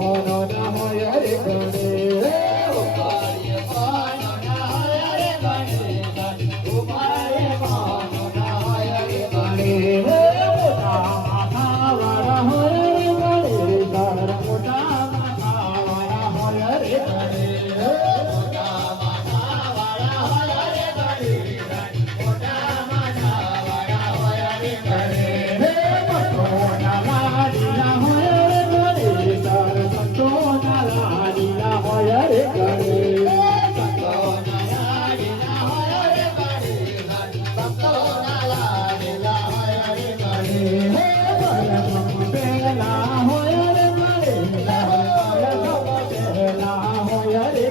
મારું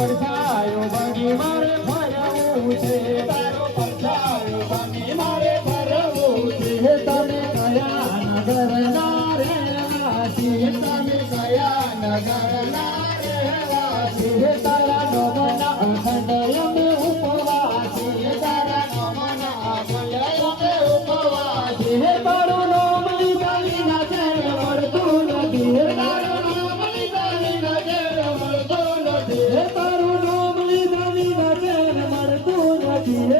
પડછાયો ભાગી મારે ફરવું છે. તારો પડછાયો ભાગી મારે ફરવું છે. તમે કયા નગર ના રહેવાસી તમે કયા નગર ના રહેવાસી તારા નોમના અખંડ Yeah.